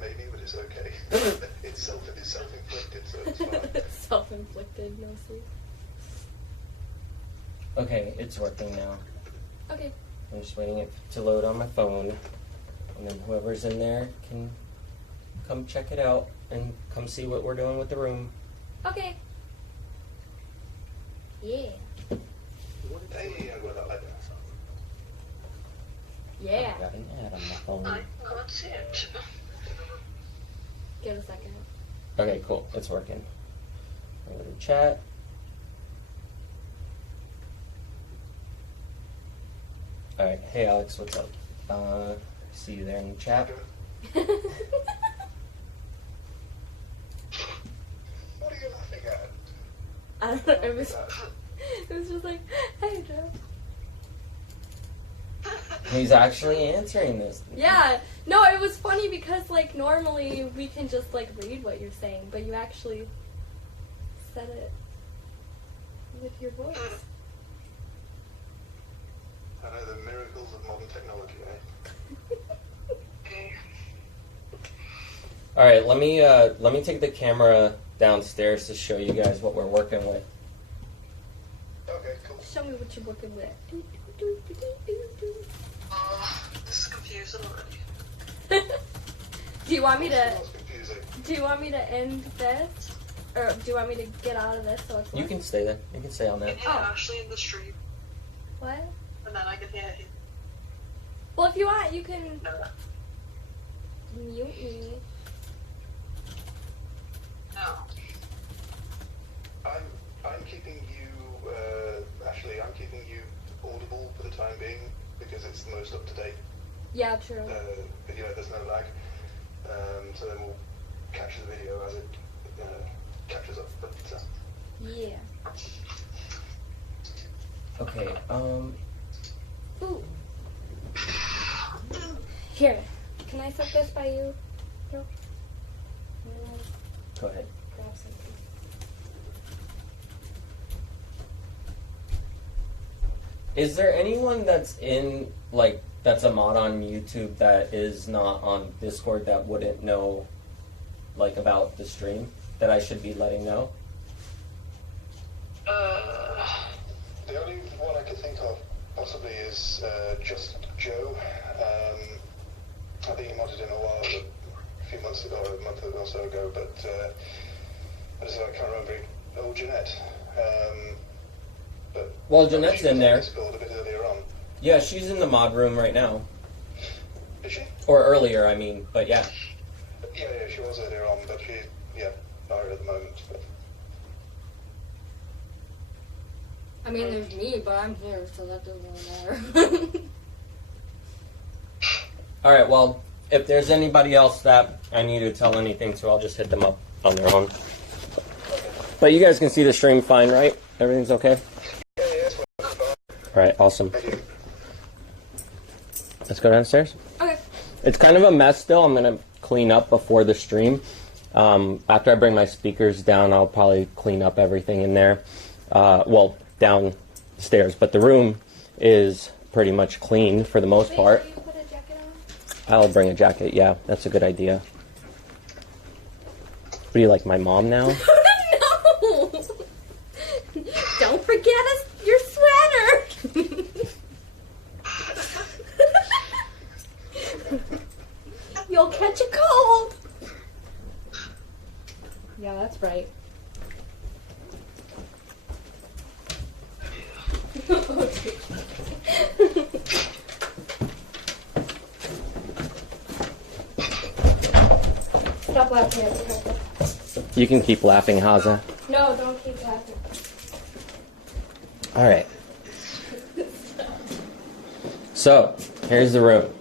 maybe, but it's okay. It's self-inflicted, so it's fine. Self-inflicted, mostly. Okay, it's working now. Okay. I'm just waiting it to load on my phone, and then whoever's in there can come check it out and come see what we're doing with the room. Okay. Yeah. Hey, I got that later. Yeah. I got an ad on my phone. I can't see it. Give it a second. Okay, cool. It's working. I'm going to chat. Alright, hey Alex, what's up? See you there in the chat. What are you laughing at? I don't know. It was just like, hey, Joe. He's actually answering this. Yeah. No, it was funny because, like, normally we can just, like, read what you're saying, but you actually said it with your voice. I know the miracles of modern technology, eh? Okay. Alright, let me take the camera downstairs to show you guys what we're working with. Okay, cool. Show me what you're working with. This is confusing already. Do you want me to? That's confusing. Do you want me to end this, or do you want me to get out of this so it's? You can stay there. You can stay on I there. can hear Ashley in the stream, What? and then I can hear him. Well, if you want, you can No. mute me. No. I'm keeping you, Ashley, I'm keeping you audible for the time being because it's the most up to date. Yeah, true. Video, there's no lag. So then we'll capture the video as it catches up. But Yeah. Okay, Ooh. Here, can I set this by you? No. go ahead. Grab something. Is there anyone that's in, like, that's a mod on YouTube that is not on Discord that wouldn't know, like, about the stream that I should be letting know? the only one I can think of possibly is just Joe. I think he modded in a while, a few months ago, a month or so ago, but I can't remember. Oh, Jeanette. But Well, Jeanette's in there. Discord a bit earlier on. Yeah, she's in the mod room right now. Is she? Or earlier, I mean, but yeah. Yeah, she was earlier on, but she, not at the moment. But. I mean, there's me, but I'm here, so that doesn't matter. Alright, well, if there's anybody else that I need to tell anything to, I'll just hit them up on their own. But you guys can see the stream fine, right? Everything's okay? Yeah, it's fine. Alright, awesome. Thank you. Let's go downstairs. Okay. It's kind of a mess still. I'm going to clean up before the stream. After I bring my speakers down, I'll probably clean up everything in there. Well, downstairs. But the room is pretty much clean for the most part. Wait, will you put a jacket on? I'll bring a jacket. Yeah, that's a good idea. What do you like, my mom now? No! Don't forget your sweater! You'll catch a cold! Yeah, that's right. Stop laughing at me. You can keep laughing, Haza. No, don't keep laughing. All right. So, here's the room.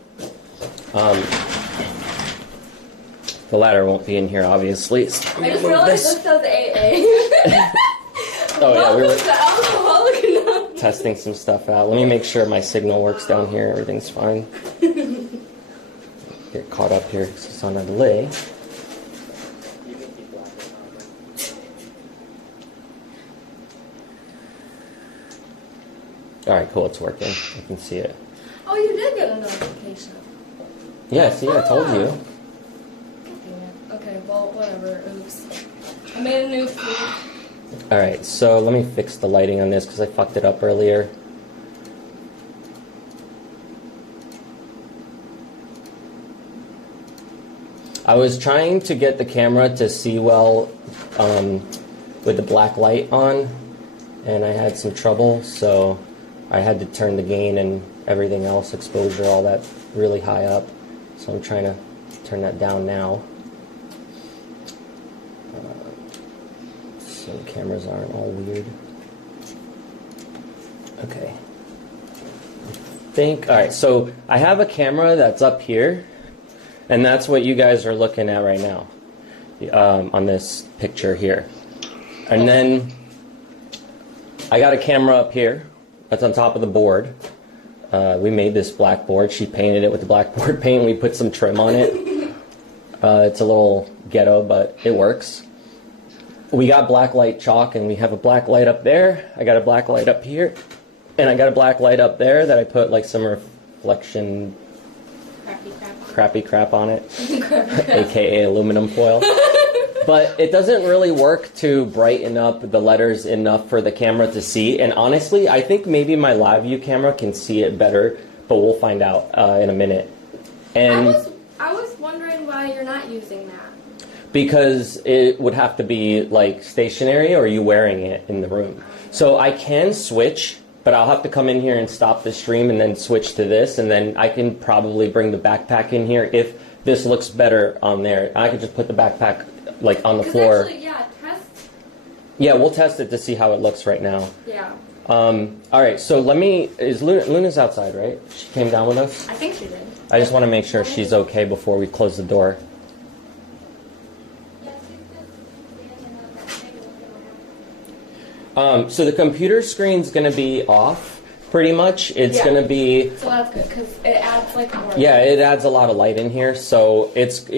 The ladder won't be in here, obviously. So I just realized this says AA. Oh yeah, we were Welcome to Alcoholic Anonymous. testing some stuff out. Let me make sure my signal works down here. Everything's fine. Get caught up here because it's on a delay. All right, cool. It's working. You can see it. Oh, you did get a notification. Yeah, see, I told you. whatever. Oops. I made a new food. Alright, so let me fix the lighting on this because I fucked it up earlier. I was trying to get the camera to see well with the black light on, and I had some trouble, so I had to turn the gain and everything else, exposure, all that really high up. So I'm trying to turn that down now. So the cameras aren't all weird. Okay. Alright, so I have a camera that's up here, and that's what you guys are looking at right now on this picture here. And then I got a camera up here that's on top of the board. We made this blackboard. She painted it with the blackboard paint. We put some trim on it. It's a little ghetto, but it works. We got black light chalk, and we have a black light up there. I got a black light up here, and I got a black light up there that I put like some reflection crappy crap on it, aka aluminum foil. But it doesn't really work to brighten up the letters enough for the camera to see. And honestly, I think maybe my live view camera can see it better, but we'll find out in a minute. And I was wondering why you're not using that. Because it would have to be like stationary, or are you wearing it in the room? So I can switch, but I'll have to come in here and stop the stream and then switch to this, and then I can probably bring the backpack in here if this looks better on there. I could just put the backpack like on the floor. Actually, yeah, test. Yeah, we'll test it to see how it looks right now. Yeah. All right, so Luna's outside, right? She came down with us? I think she did. I just want to make sure she's okay before we close the door. So the computer screen's going to be off, pretty much. It's going to be... So that's good, because it adds like more... Yeah, it adds a lot of light in here, so it's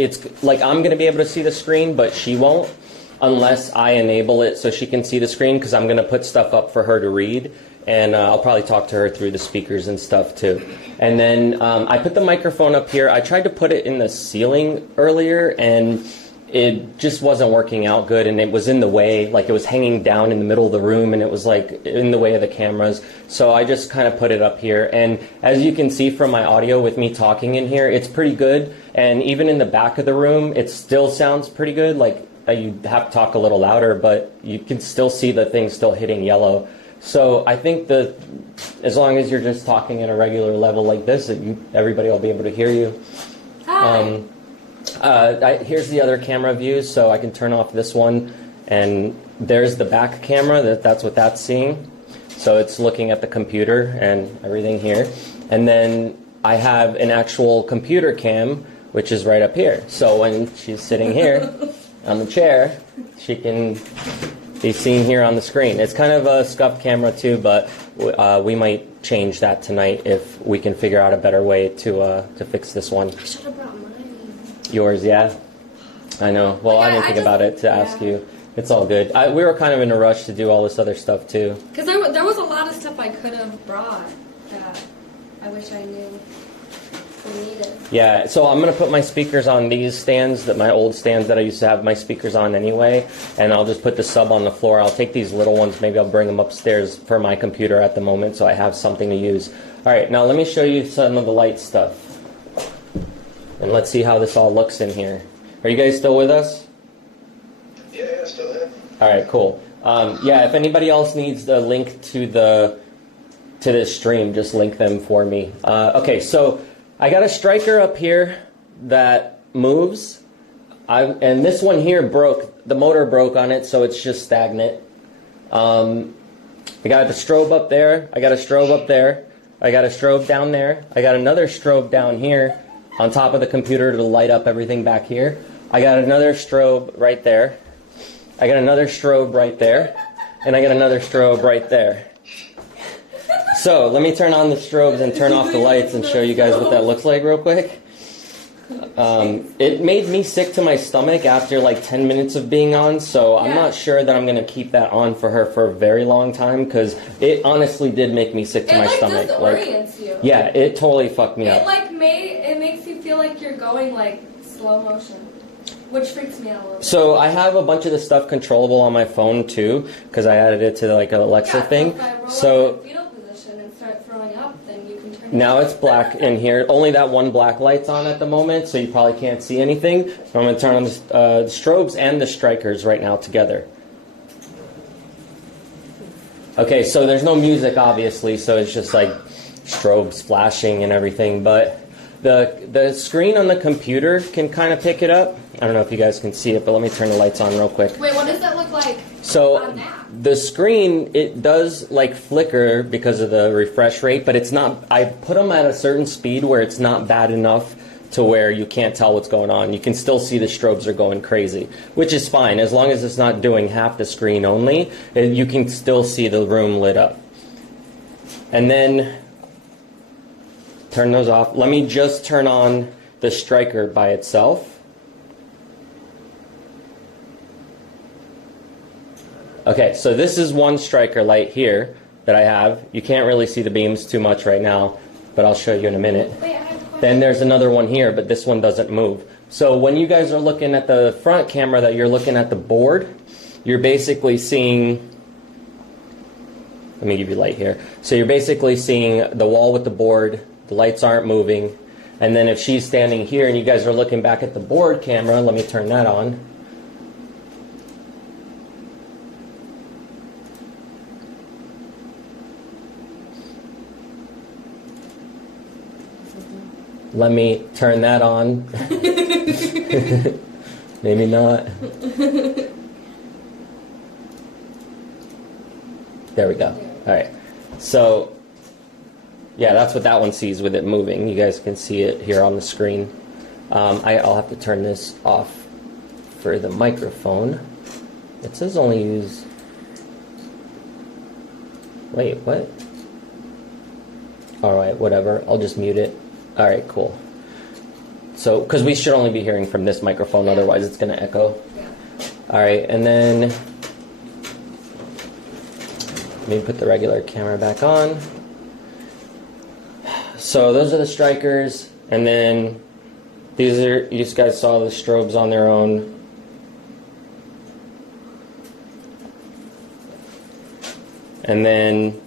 like I'm going to be able to see the screen, but she won't unless I enable it so she can see the screen, because I'm going to put stuff up for her to read, and I'll probably talk to her through the speakers and stuff too. And then I put the microphone up here. I tried to put it in the ceiling earlier, and it just wasn't working out good, and it was in the way, like it was hanging down in the middle of the room, and it was like in the way of the cameras. So I just kind of put it up here, and as you can see from my audio with me talking in here, it's pretty good. And even in the back of the room, it still sounds pretty good. Like you have to talk a little louder, but you can still see the thing still hitting yellow. So I think that as long as you're just talking at a regular level like this, everybody will be able to hear you. Hi. Here's the other camera view, so I can turn off this one, and there's the back camera. That's what that's seeing. So it's looking at the computer and everything here. And then I have an actual computer cam, which is right up here. So when she's sitting here on the chair, she can be seen here on the screen. It's kind of a scuffed camera too, but we might change that tonight if we can figure out a better way to fix this one. I should have brought mine. Yours, yeah. I know. Well, I didn't think about it to ask you. It's all good. We were kind of in a rush to do all this other stuff too. Because there was a lot of stuff I could have brought that I wish I knew we needed. Yeah, so I'm going to put my speakers on these stands, my old stands that I used to have my speakers on anyway, and I'll just put the sub on the floor. I'll take these little ones, maybe I'll bring them upstairs for my computer at the moment so I have something to use. All right, now let me show you some of the light stuff. And let's see how this all looks in here. Are you guys still with us? Yeah, still there. All right, cool. Yeah, if anybody else needs the link to this stream, just link them for me. Okay, so I got a striker up here that moves. And this one here broke. The motor broke on it, so it's just stagnant. I got the strobe up there. I got a strobe up there. I got a strobe down there. I got another strobe down here on top of the computer to light up everything back here. I got another strobe right there. I got another strobe right there. And I got another strobe right there. So let me turn on the strobes and turn off the lights and show you guys what that looks like real quick. It made me sick to my stomach after like 10 minutes of being on, so I'm not sure that I'm going to keep that on for her for a very long time, because it honestly did make me sick to my stomach. Disorients you. Yeah, it totally fucked me up. It makes you feel like you're going like slow motion. Which freaks me out a little bit. So I have a bunch of the stuff controllable on my phone too, because I added it to like an Alexa thing. If I roll So up in fetal position and start throwing up, then you can turn now it it's black in here. Only that one black light's on at the moment, so you probably can't see anything. I'm going to turn on the strobes and the strikers right now together. Okay, so there's no music obviously, so it's just like strobes flashing and everything, but the screen on the computer can kind of pick it up. I don't know if you guys can see it, but let me turn the lights on real quick. Wait, what does that look like So on that? the screen, it does like flicker because of the refresh rate, but it's not, I put them at a certain speed where it's not bad enough to where you can't tell what's going on. You can still see the strobes are going crazy, which is fine. As long as it's not doing half the screen only, you can still see the room lit up. And then turn those off. Let me just turn on the striker by itself. Okay, so this is one striker light here that I have. You can't really see the beams too much right now, but I'll show you in a minute. Wait, I have a question. Then there's another one here, but this one doesn't move. So when you guys are looking at the front camera that you're looking at the board, you're basically seeing, let me give you light here. So you're basically seeing the wall with the board, the lights aren't moving, and then if she's standing here and you guys are looking back at the board camera, let me turn that on. Let me turn that on. Maybe not. There we go. All right. So, yeah, that's what that one sees with it moving. You guys can see it here on the screen. I'll have to turn this off for the microphone. It says only use... Wait, what? All right, whatever. I'll just mute it. All right, cool. So, because we should only be hearing from this microphone, otherwise it's going to echo. Yeah. All right, and then let me put the regular camera back on. So those are the strikers, and then these are, you guys saw the strobes on their own. And then...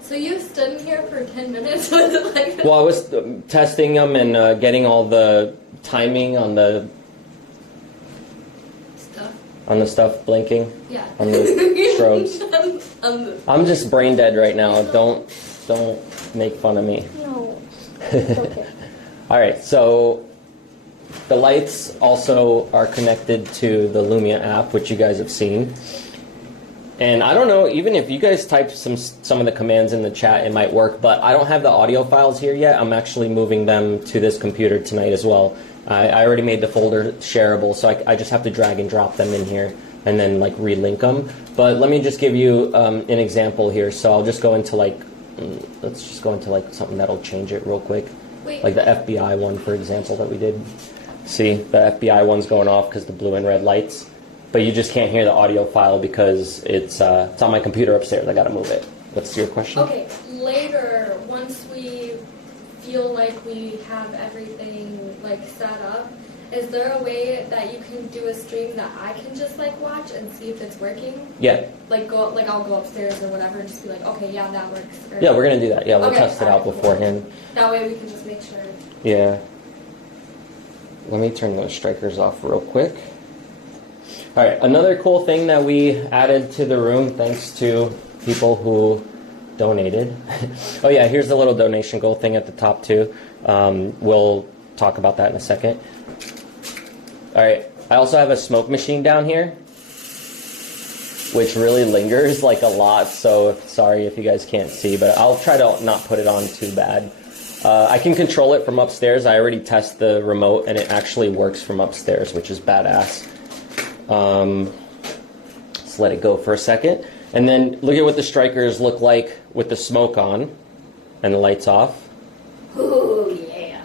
So you stood in here for 10 minutes? Was it like that? Well, I was testing them and getting all the timing on the stuff blinking. Yeah. On the strobes. I'm just brain dead right now. Don't make fun of me. No. It's okay. All right, so the lights also are connected to the Lumia app, which you guys have seen. And I don't know, even if you guys type some of the commands in the chat, it might work, but I don't have the audio files here yet. I'm actually moving them to this computer tonight as well. I already made the folder shareable, so I just have to drag and drop them in here and then like relink them. But let me just give you an example here. So I'll just go into like, let's just go into like something that'll change it real quick. Wait. Like the FBI one, for example, that we did. See, the FBI one's going off because the blue and red lights. But you just can't hear the audio file because it's on my computer upstairs. I got to move it. What's your question? Okay, later, once we feel like we have everything like set up, is there a way that you can do a stream that I can just like watch and see if it's working? Yeah. Like I'll go upstairs or whatever and just be like, okay, yeah, that works. Or, Yeah, we're going to do that. Yeah, we'll Okay, test it out alright, beforehand. That way we can just make sure. Yeah. Let me turn those strikers off real quick. All right, another cool thing that we added to the room, thanks to people who donated. Oh yeah, here's the little donation goal thing at the top too. We'll talk about that in a second. All right, I also have a smoke machine down here, which really lingers like a lot, so sorry if you guys can't see, but I'll try to not put it on too bad. I can control it from upstairs. I already tested the remote and it actually works from upstairs, which is badass. Let's let it go for a second. And then look at what the strikers look like with the smoke on and the lights off. Ooh, yeah.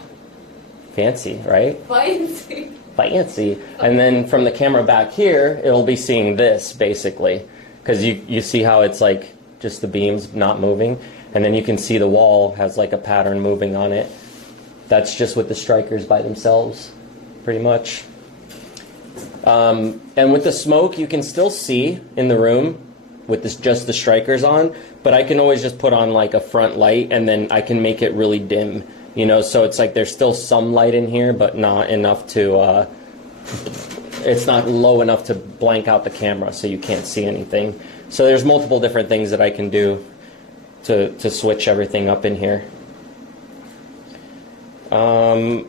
Fancy, right? Fancy. Fancy. And then from the camera back here, it'll be seeing this basically. Because you see how it's like just the beams not moving. And then you can see the wall has like a pattern moving on it. That's just with the strikers by themselves, pretty much. And with the smoke, you can still see in the room with this, just the strikers on, but I can always just put on like a front light and then I can make it really dim, you know, so it's like there's still some light in here, but not enough to, it's not low enough to blank out the camera so you can't see anything. So there's multiple different things that I can do to switch everything up in here. The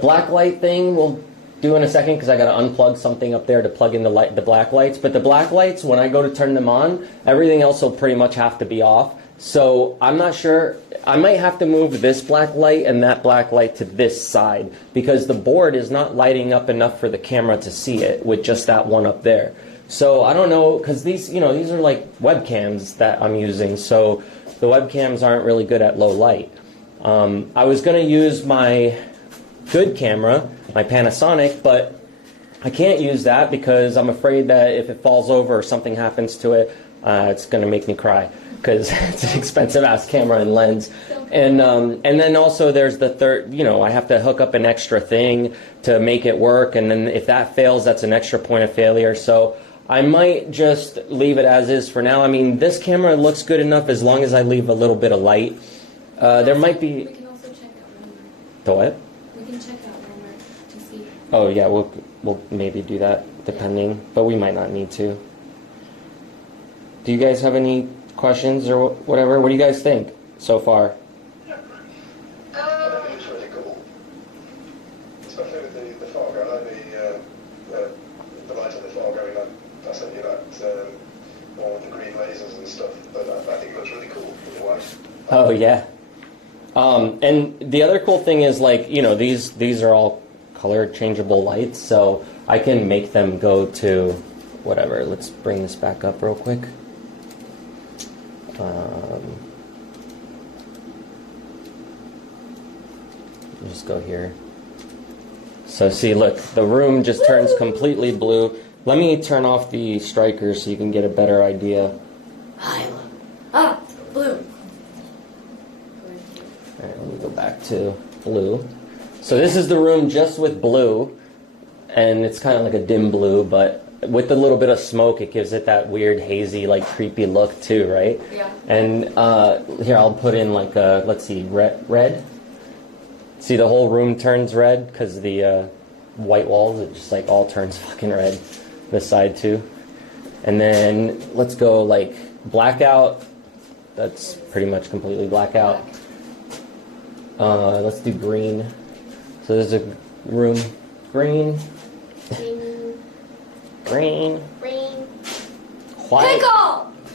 black light thing we'll do in a second because I got to unplug something up there to plug in the black lights. But the black lights, when I go to turn them on, everything else will pretty much have to be off. So I'm not sure. I might have to move this black light and that black light to this side because the board is not lighting up enough for the camera to see it with just that one up there. So I don't know, because these, you know, these are like webcams that I'm using. So the webcams aren't really good at low light. I was going to use my good camera, my Panasonic, but I can't use that because I'm afraid that if it falls over or something happens to it, it's going to make me cry because it's an expensive ass camera and lens. And then also there's the third, you know, I have to hook up an extra thing to make it work, and then if that fails, that's an extra point of failure. So I might just leave it as is for now. I mean, this camera looks good enough as long as I leave a little bit of light. There might be. We can also check out Walmart. The what? We can check out Walmart to see. Oh yeah, we'll maybe do that depending, but we might not need to. Do you guys have any questions or whatever? What do you guys think so far? I think it's really cool. Especially with the far going, like the light of the far going, I sent you that one with the green lasers and stuff, but I think it looks really cool with the white. Oh yeah. And the other cool thing is, like, you know, these are all color changeable lights, so I can make them go to whatever. Let's bring this back up real quick. Just go here. So see, look, the room just turns completely blue. Let me turn off the strikers so you can get a better idea. Blue. Alright, let me go back to blue. So this is the room just with blue, and it's kind of like a dim blue, but with a little bit of smoke, it gives it that weird, hazy, like creepy look too, right? Yeah. And here, I'll put in like a, let's see, red. See, the whole room turns red because the white walls, it just like all turns fucking red. This side too. And then let's go like blackout. That's pretty much completely blackout. Let's do green. So there's a room. Green. Green. White.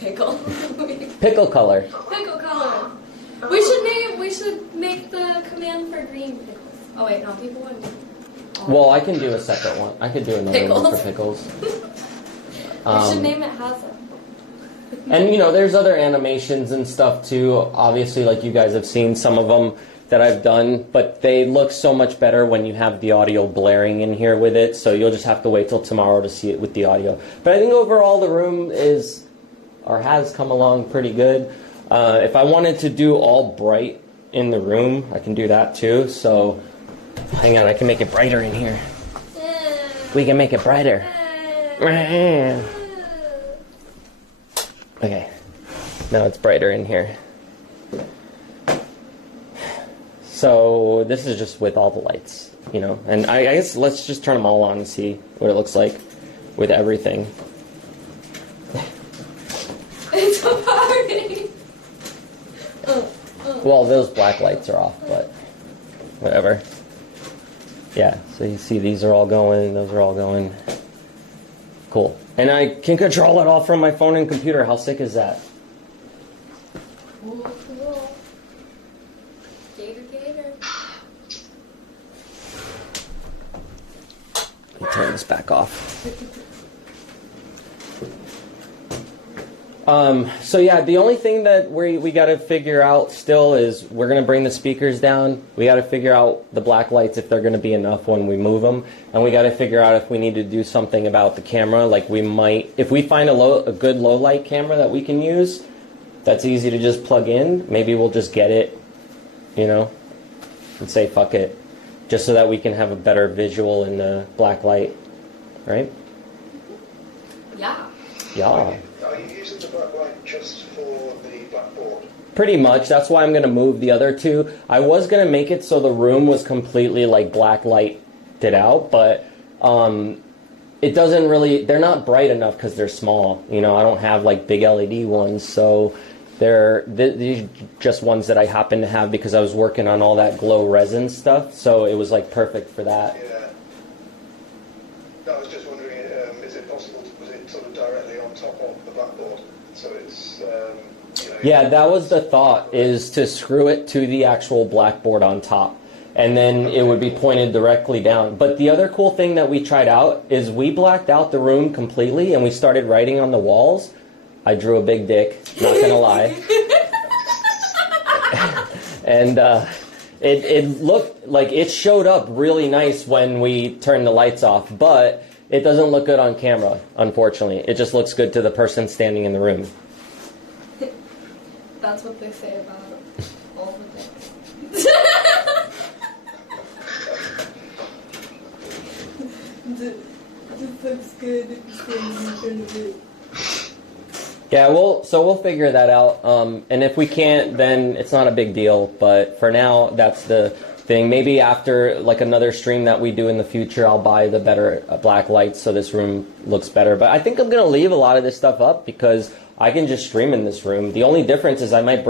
Pickle. Pickle color. Pickle color. We should make the command for green pickles. Oh wait, no, people want. Well, I can do a separate one. I could do another one for pickles. We should name it Haza. And you know, there's other animations and stuff too. Obviously, like you guys have seen some of them that I've done, but they look so much better when you have the audio blaring in here with it. So you'll just have to wait till tomorrow to see it with the audio. But I think overall the room is, or has come along pretty good. If I wanted to do all bright in the room, I can do that too. So hang on, I can make it brighter in here. We can make it brighter. Okay, now it's brighter in here. So this is just with all the lights, you know, and I guess let's just turn them all on and see what it looks like with everything. It's a party. Well, those black lights are off, but whatever. Yeah, so you see these are all going, those are all going. Cool. And I can control it all from my phone and computer. How sick is that? Cool. Gator. Let me turn this back off. So yeah, the only thing that we got to figure out still is we're going to bring the speakers down. We got to figure out the black lights if they're going to be enough when we move them. And we got to figure out if we need to do something about the camera. Like we might, if we find a good low light camera that we can use, that's easy to just plug in. Maybe we'll just get it, you know, and say fuck it. just so that we can have a better visual in the black light, right? Yeah. Yeah. Are you using the black light just for the blackboard? Pretty much. That's why I'm going to move the other two. I was going to make it so the room was completely like black lighted out, but it doesn't really, they're not bright enough because they're small. You know, I don't have like big LED ones, so these just ones that I happen to have because I was working on all that glow resin stuff, so it was like perfect for that. Yeah. No, I was just wondering, is it possible to put it sort of directly on top of the blackboard? So it's, you know... Yeah, that was the thought, is to screw it to the actual blackboard on top. And then it would be pointed directly down. But the other cool thing that we tried out is we blacked out the room completely and we started writing on the walls. I drew a big dick, not gonna lie. And it looked like it showed up really nice when we turned the lights off, but it doesn't look good on camera, unfortunately. It just looks good to the person standing in the room. That's what they say about all the things. This looks good. Yeah, we'll figure that out. And if we can't, then it's not a big deal. But for now, that's the thing. Maybe after like another stream that we do in the future, I'll buy the better black lights so this room looks better. But I think I'm gonna leave a lot of this stuff up because I can just stream in this room. The only difference is I might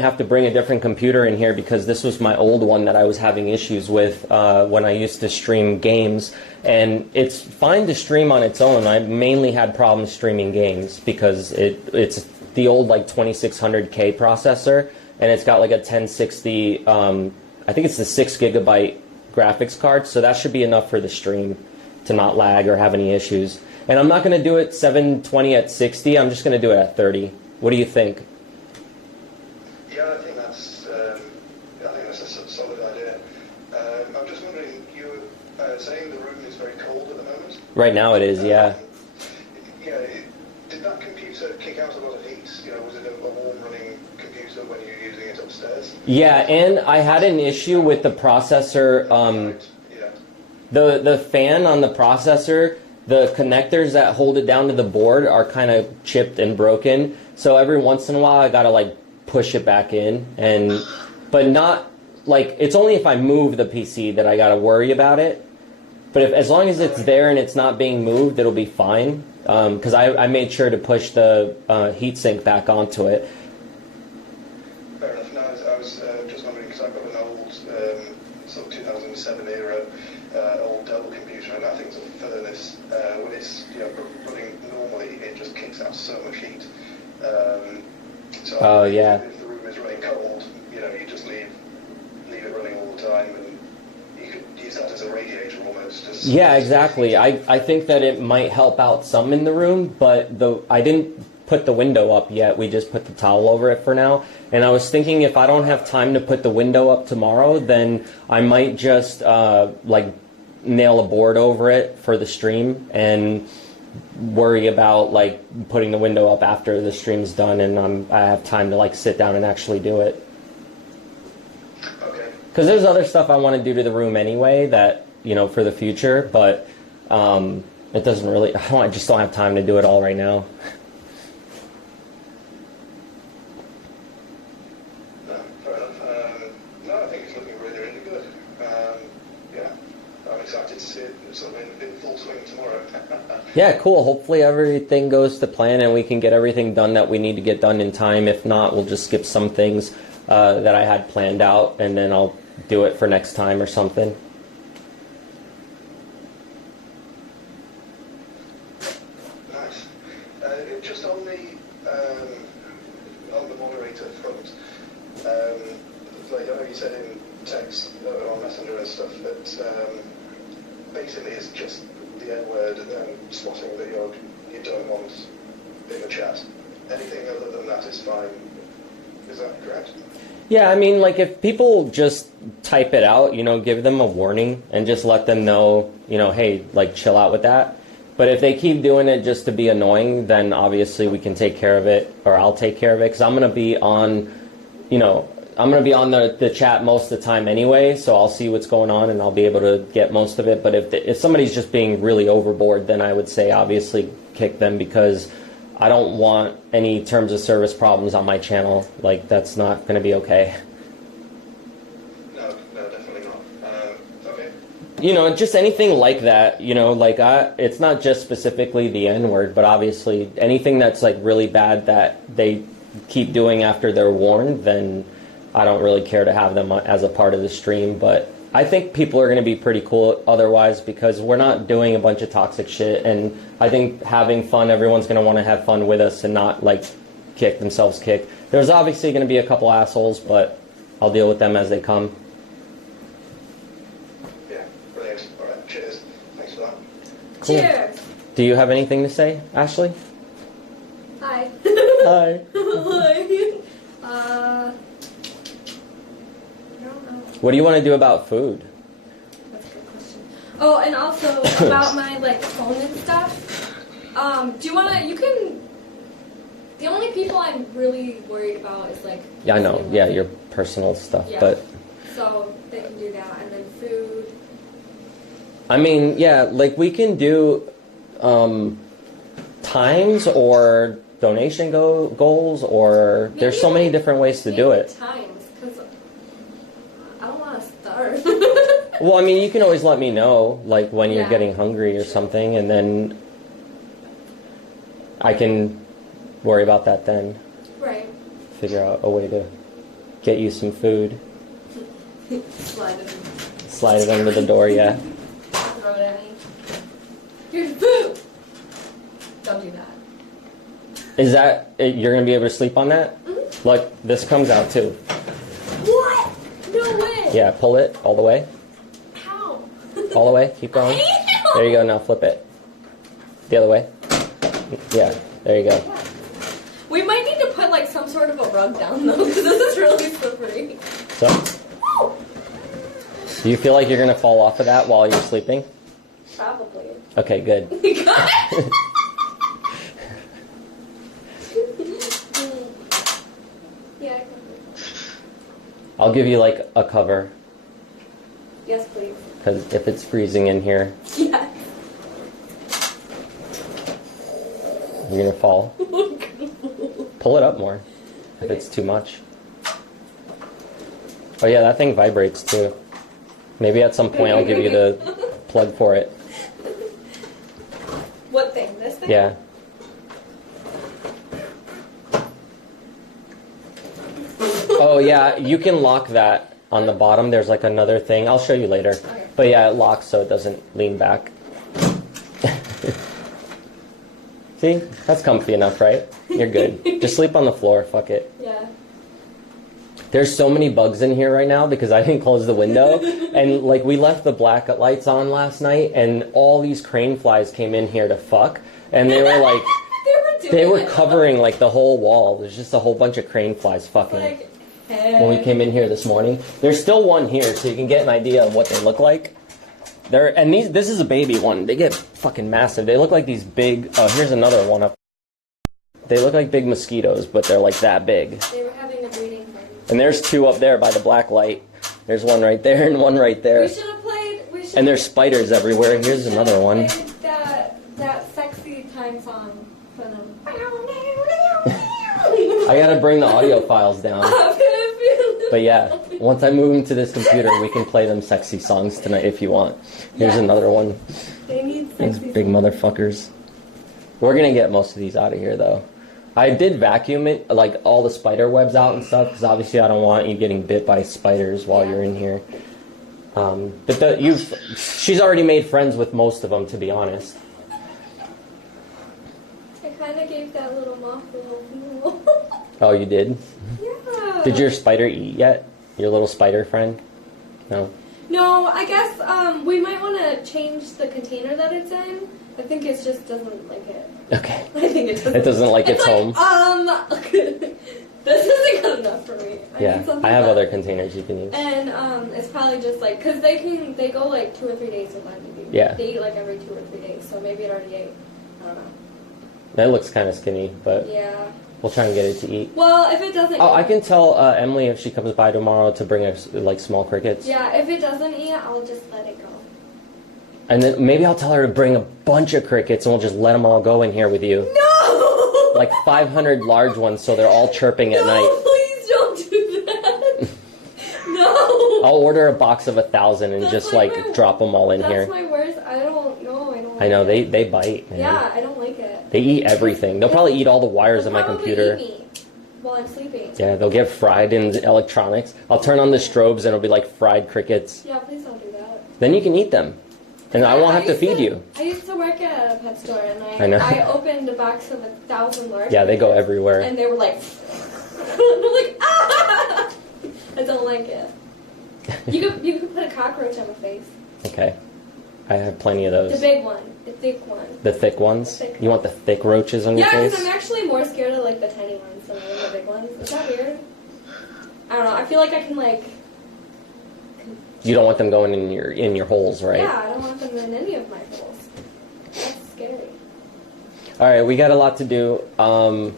have to bring a different computer in here because this was my old one that I was having issues with when I used to stream games. And it's fine to stream on its own. I mainly had problems streaming games because it's the old like 2600K processor, and it's got like a 1060, I think it's the 6 gigabyte graphics card, so that should be enough for the stream to not lag or have any issues. And I'm not going to do it 720 at 60, I'm just going to do it at 30. What do you think? Yeah, I think that's a solid idea. I'm just wondering, you were saying the room is very cold at the moment? Right now it is, yeah. Yeah, did that computer kick out a lot of heat? You know, was it a warm running computer when you were using it upstairs? Yeah, and I had an issue with the processor, Yeah. the fan on the processor, the connectors that hold it down to the board are kind of chipped and broken, so every once in a while I gotta like push it back in, but not like, it's only if I move the PC that I gotta worry about it. But as long as it's there and it's not being moved, it'll be fine. Because I made sure to push the heatsink back onto it. Fair enough. No, I was just wondering because I've got an old sort of 2007 era old Dell computer, and that thing's a furnace. When it's running normally, it just kicks out so much heat. So yeah. If the room is running cold, you just leave it running all the time, and you could use that as a radiator almost. Yeah, exactly. I think that it might help out some in the room, but I didn't put the window up yet. We just put the towel over it for now. And I was thinking if I don't have time to put the window up tomorrow, then I might just like nail a board over it for the stream and worry about like putting the window up after the stream's done and I have time to like sit down and actually do it. Okay. Because there's other stuff I want to do to the room anyway that, for the future, but it doesn't really, I just don't have time to do it all right now. No, fair enough. No, I think it's looking really, really good. Yeah, I'm excited to see it sort of in full swing tomorrow. Yeah, cool. Hopefully everything goes to plan and we can get everything done that we need to get done in time. If not, we'll just skip some things that I had planned out, and then I'll do it for next time or something. Nice. Just on the moderator front, like I know you said in text on Messenger and stuff that basically it's just the N-word and swatting that you don't want in the chat. Anything other than that is fine. Is that correct? Yeah, I mean, like, if people just type it out, give them a warning and just let them know, hey, like, chill out with that. But if they keep doing it just to be annoying, then obviously we can take care of it, or I'll take care of it, because I'm going to be on, I'm gonna be on the chat most of the time anyway, so I'll see what's going on and I'll be able to get most of it. But if somebody's just being really overboard, then I would say obviously kick them, because I don't want any terms of service problems on my channel. Like, that's not gonna be okay. No, definitely not. Okay. You know, just anything like that, you know, like it's not just specifically the N-word, but obviously anything that's like really bad that they keep doing after they're warned, then I don't really care to have them as a part of the stream. But I think people are going to be pretty cool otherwise, because we're not doing a bunch of toxic shit, and I think having fun, everyone's going to want to have fun with us and not like kick themselves kick. There's obviously going to be a couple assholes, but I'll deal with them as they come. Yeah, brilliant. All right, cheers. Thanks for that. Cool. Cheers. Do you have anything to say, Ashley? Hi. Hi. I don't know. What do you want to do about food? That's a good question. Oh, and also about my like phone and stuff. Do you wanna? You can. The only people I'm really worried about is like. Yeah, I know. Yeah, your personal stuff, Yeah. but. So they can do that, and then food. I mean, yeah, like we can do times or donation goals, or Maybe there's so many different ways to do it. Times, because I don't want to starve. Well, I mean, you can always let me know, like when you're Yeah. getting hungry or Sure. something, and then I can worry about that then. Right. Figure out a way to get you some food. Slide it in. Slide it under the door, yeah. Throw it at me. Here's food. Don't do that. Is that, you're going to be able to sleep on that? Mm-hmm. Look, this comes out too. What? No way. Yeah, pull it all the way. How? All the way, keep going. Ew. There you go, now flip it. The other way. Yeah, there you go. We might need to put like some sort of a rug down though, because this is really slippery. So, Woo! do you feel like you're going to fall off of that while you're sleeping? Probably. Okay, good. Yeah. I'll give you like a cover, Yes, please. because if it's freezing in here, Yeah. you're going to fall. Pull it up more if it's too much. Oh yeah, that thing vibrates too. Maybe at some point I'll give you the plug for it. What thing? This thing? Yeah. Oh yeah, you can lock that on the bottom. There's like another thing. I'll show you later. Okay. But yeah, it locks so it doesn't lean back. See? That's comfy enough, right? You're good. Just sleep on the floor. Fuck it. Yeah. There's so many bugs in here right now because I didn't close the window. And like we left the black lights on last night and all these crane flies came in here to fuck. And they were like, they were covering like the whole wall. There's just a whole bunch of crane flies fucking. Like, When we came in here this morning, there's still one here, so you can get an idea of what they look like. This is a baby one. They get fucking massive. They look like these big. Oh, here's another one up. They look like big mosquitoes, but they're like that big. They were having a breeding party. And there's two up there by the black light. There's one right there and one right there. We should have played. And there's spiders everywhere. Here's another one. That sexy time song for them. I gotta bring the audio files down. But yeah, once I move into this computer, we can play them sexy songs tonight if you want. Here's Yeah. another one. They need These sexy big songs. motherfuckers. We're gonna get most of these out of here though. I did vacuum it, like all the spider webs out and stuff, because obviously I don't want you getting bit by spiders while you're in here. But she's already made friends with most of them, to be honest. I kind of gave that little moth a little feel. Oh, you did? Yeah. Did your spider eat yet? Your little spider friend? No. No, I guess we might want to change the container that it's in. I think it just doesn't like it. Okay. I think it doesn't. It doesn't like its home. This isn't good enough for me. Yeah, need something I have better. other containers you can use. And it's probably just like, because they go like 2 or 3 days without eating. Yeah. They eat like every 2 or 3 days, so maybe it already ate. I don't know. That looks kind of skinny, but Yeah. We'll try and get it to eat. Well, if it doesn't Oh, eat, I can tell Emily if she comes by tomorrow to bring us like small crickets. Yeah, if it doesn't eat, I'll just let it go. And then maybe I'll tell her to bring a bunch of crickets and we'll just let them all go in here with you. No! Like 500 large ones so they're all chirping at night. No, please don't do that. No! I'll order a box of 1,000 and That's just like like my- drop them all in That's here. my worst. I don't know. I know, they bite, man. Yeah, I don't like it. They eat everything. They'll probably eat all the wires They'll in my probably computer. eat me while I'm sleeping. Yeah, they'll get fried in electronics. I'll turn on the strobes and it'll be like fried crickets. Yeah, please don't do that. Then you can eat them. And I won't have to used feed you. I used to work at a pet store, and I know. I opened a box of 1,000 large. Yeah, they go crickets, everywhere. And they were like, and I'm like, ah! I don't like it. You could put a cockroach on my face. Okay. I have plenty of The those. big one, the thick one. The thick ones? The thick You want the thick roaches on your Yeah, face? because I'm actually more scared of like the tiny ones than the big ones. Is that weird? I don't know. I feel like I can like. You don't want them going in your holes, right? Yeah, I don't want them in any of my holes. That's scary. All right, we got a lot to do. I'm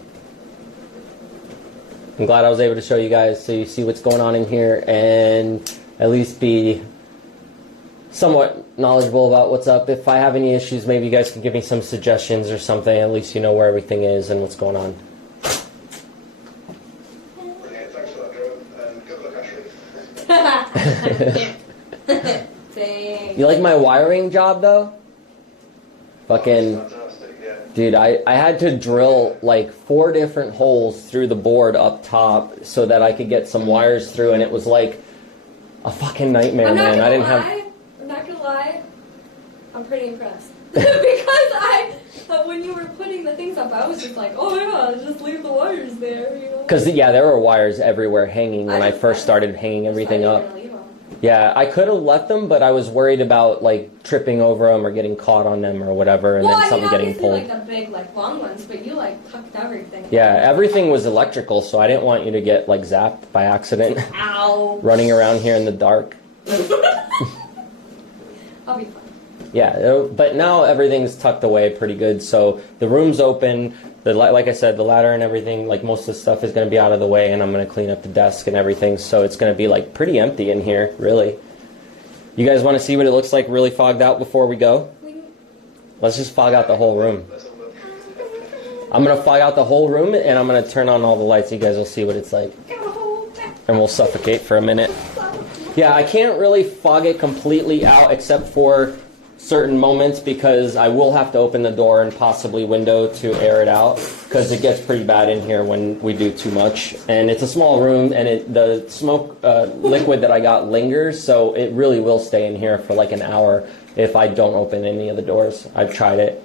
glad I was able to show you guys so you see what's going on in here and at least be somewhat knowledgeable about what's up. If I have any issues, maybe you guys can give me some suggestions or something. At least you know where everything is and what's going on. Brilliant, thanks for that, Joe. And good luck, Ashley. Dang. You like my wiring job though? Fucking... Fantastic, yeah. Dude, I had to drill like 4 different holes through the board up top so that I could get some wires through, and it was like a fucking nightmare, I'm not man. gonna I didn't lie. have. I'm not gonna lie. I'm pretty impressed because when you were putting the things up, I was just like, oh yeah, just leave the wires there, you know. Because yeah, there were wires everywhere hanging when I first started hanging everything That's why I up. didn't leave 'em. Yeah, I could have left them, but I was worried about like tripping over them or getting caught on them or whatever, and Well, then I something mean, getting obviously, pulled. like the big, like long ones, but you like tucked everything. Yeah, everything was electrical, so I didn't want you to get like zapped by accident Ow. running around here in the dark. I'll be fine. Yeah, but now everything's tucked away pretty good. So the room's open. Like I said, the ladder and everything, like most of the stuff is going to be out of the way, and I'm going to clean up the desk and everything. So it's going to be like pretty empty in here, really. You guys want to see what it looks like really fogged out before we go? Let's just fog out the whole room. Let's have a look. I'm going to fog out the whole room, and I'm going to turn on all the lights. You guys will see what it's like. And we'll suffocate for a minute. Yeah, I can't really fog it completely out except for certain moments because I will have to open the door and possibly window to air it out because it gets pretty bad in here when we do too much. And it's a small room, and the smoke liquid that I got lingers, so it really will stay in here for like an hour if I don't open any of the doors. I've tried it.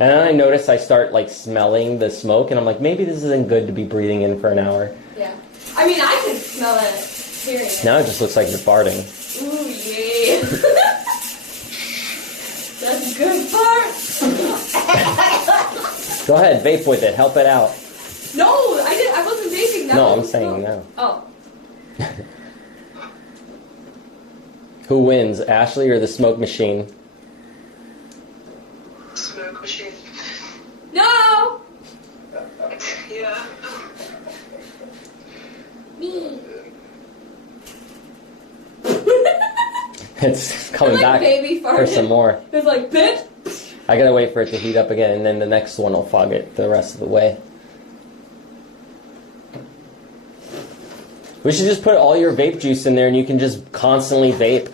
And then I notice I start like smelling the smoke, and I'm like, maybe this isn't good to be breathing in for an hour. Yeah. I mean, I can smell it hearing it. Now it just looks like you're farting. Ooh, yeah. That's a good part. Go ahead, vape with it. Help it out. No, I wasn't vaping. That No, was I'm the saying smoke. no. Oh. Who wins, Ashley or the smoke machine? Smoke machine. No! Yeah. Me. It's coming Like back baby for farted. some more. It's like, bitch! I gotta wait for it to heat up again, and then the next one will fog it the rest of the way. We should just put all your vape juice in there, and you can just constantly vape.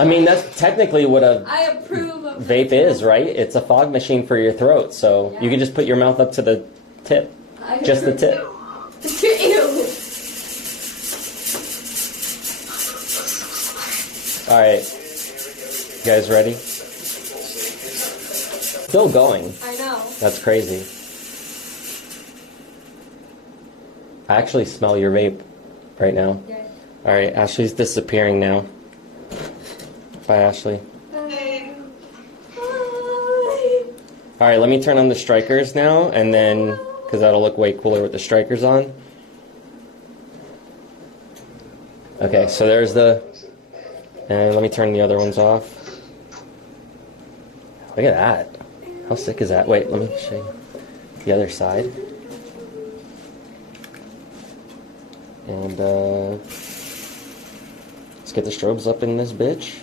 I mean, that's technically what a I approve of vape is, right? It's a fog machine for your throat, so you can just put your mouth up to the tip. I Just the tip. Ew. Alright. You guys ready? Still going. I know. That's crazy. I actually smell your vape right now. Yeah. Alright, Ashley's disappearing now. Bye, Ashley. Bye. Alright, let me turn on the strikers now, and then, because that'll look way cooler with the strikers on. Okay, so there's the... And let me turn the other ones off. Look at that. How sick is that? Wait, let me show you the other side. And let's get the strobes up in this bitch.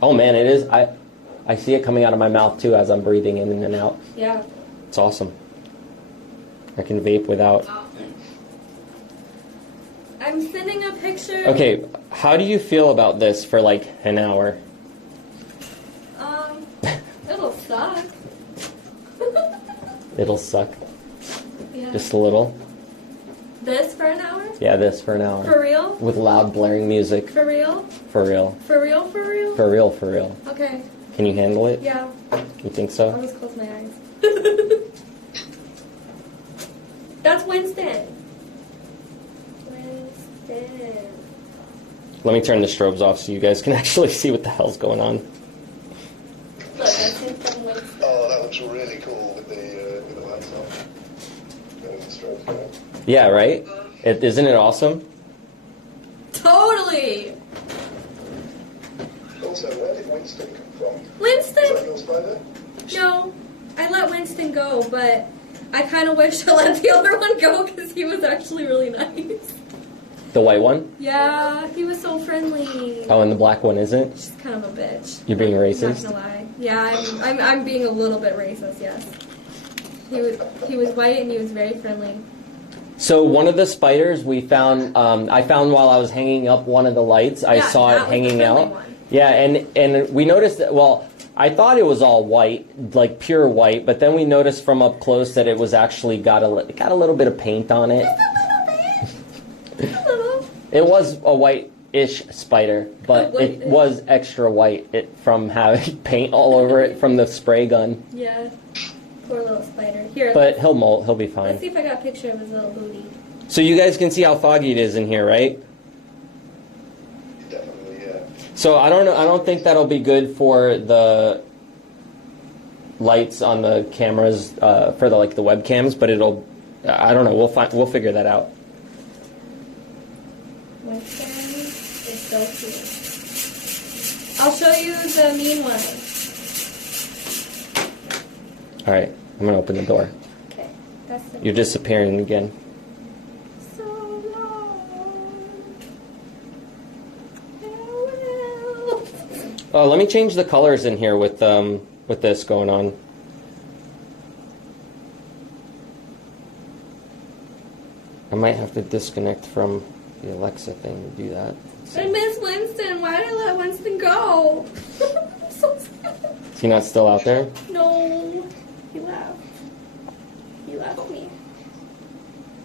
Oh man, it is. I see it coming out of my mouth too as I'm breathing in and out. Yeah. It's awesome. I can vape without. I'm sending a picture. Okay, how do you feel about this for like an hour? It'll suck. It'll suck. Yeah. Just a little. This for an hour? Yeah, this for an hour. For real? With loud blaring music. For real? For real. For real? For real? For real, for real. Okay. Can you handle it? Yeah. You think I'll so? just close my eyes. That's Winston. Winston. Let me turn the strobes off so you guys can actually see what the hell's going on. Look, I sent from Winston. Oh, that looks really cool with the lights on. Getting the strobe going. Yeah, right? Isn't it awesome? Totally! Also, where did Winston come from? Is that Winston! your spider? No, I let Winston go, but I kind of wish I let the other one go because he was actually really nice. The white one? Yeah, he was so friendly. Oh, and the black one isn't? She's kind of a bitch. You're being Not racist? gonna lie. Yeah, I'm being a little bit racist. Yes. He was white and he was very friendly. So one of the spiders we found, I found while I was hanging up one of the lights. I Yeah, saw that it was the hanging friendly out. one. Yeah, and we noticed that. Well, I thought it was all white, like pure white, but then we noticed from up close that it was actually got a little bit of paint on it. Just a little. It was a white-ish spider, but it White-ish. was extra white from having paint all over it from the spray gun. Yeah. Poor little spider. Here. But he'll molt. He'll be Let's fine. see if I got a picture of his little booty. So you guys can see how foggy it is in here, right? Definitely, yeah. So I don't know. I don't think that'll be good for the lights on the cameras for the webcams, but it'll. I don't know. We'll figure that out. Winston is so cute. I'll show you the mean one. All right. I'm gonna open the door. Okay. That's the You're disappearing again. so long. Farewell. Oh, let me change the colors in here with this going on. I might have to disconnect from the Alexa thing to do that. I miss Winston. Why did I let Winston go? I'm so sad. Is he not still out there? No, he left. He left me.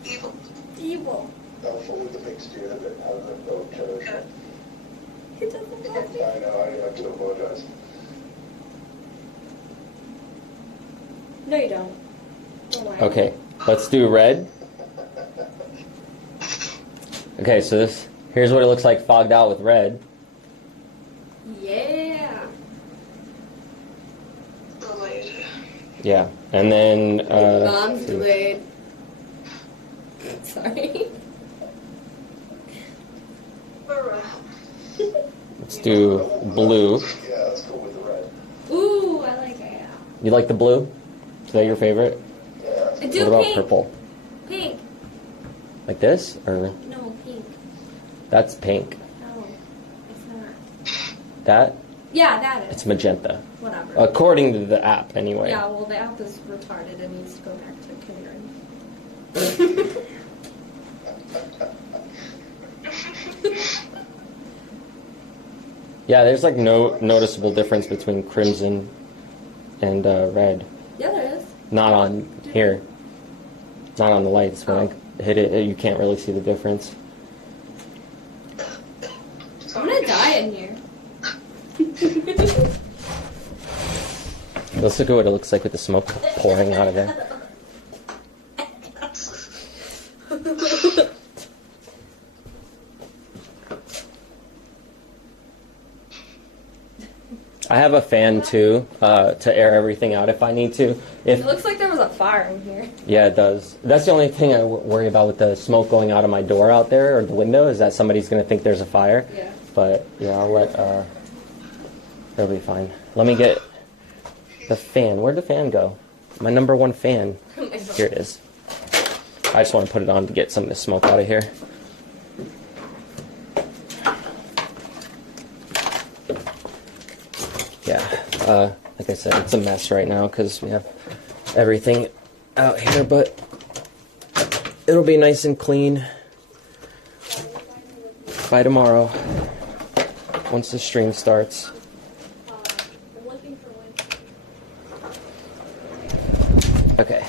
Evil. Evil. I'll forward the pics to you in a bit. I'll show you. He doesn't love me. I know, I have to apologise. No, you don't. Don't lie. Okay, let's do red. Okay, so here's what it looks like fogged out with red. Yeah. Delayed. Yeah, and then Mom's delayed. Sorry. let's do blue. Yeah, let's go with the red. Ooh, I like it. You like the blue? Is that your favorite? Yeah. Do What about pink. purple? Pink. Like this, or No, pink. that's pink? No, it's not. That Yeah, that is. it's magenta, Whatever. according to the app, anyway. Yeah, well, the app is retarded. It needs to go back to kindergarten. Yeah, there's like no noticeable difference between crimson and red. Yeah, there is. Not on here. Not on the lights. When Oh. I hit it, you can't really see the difference. I'm gonna die in here. Let's look at what it looks like with the smoke pouring out of there. I have a fan too, to air everything out if I need to. If It looks like there was a fire in here. Yeah, it does. That's the only thing I worry about with the smoke going out of my door out there or the window is that somebody's going to think there's a fire. Yeah. But yeah, I'll let. It'll be fine. Let me get. The fan. Where'd the fan go? My number one fan. Oh my God. Here it is. I just want to put it on to get some of the smoke out of here. Yeah, like I said, it's a mess right now because we have everything out here, but it'll be nice and clean by tomorrow once the stream starts. I'm looking for one. Okay.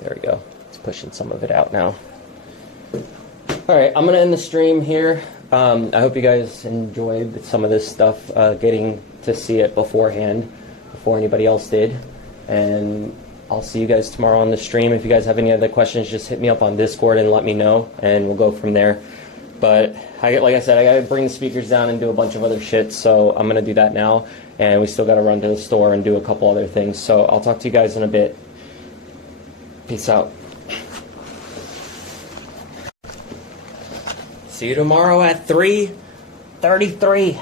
There we go. It's pushing some of it out now. Alright, I'm going to end the stream here. I hope you guys enjoyed some of this stuff, getting to see it beforehand, before anybody else did. And I'll see you guys tomorrow on the stream. If you guys have any other questions, just hit me up on Discord and let me know, and we'll go from there. But like I said, I got to bring the speakers down and do a bunch of other shit, so I'm going to do that now. And we still got to run to the store and do a couple other things. So I'll talk to you guys in a bit. Peace out. See you tomorrow at 3:33.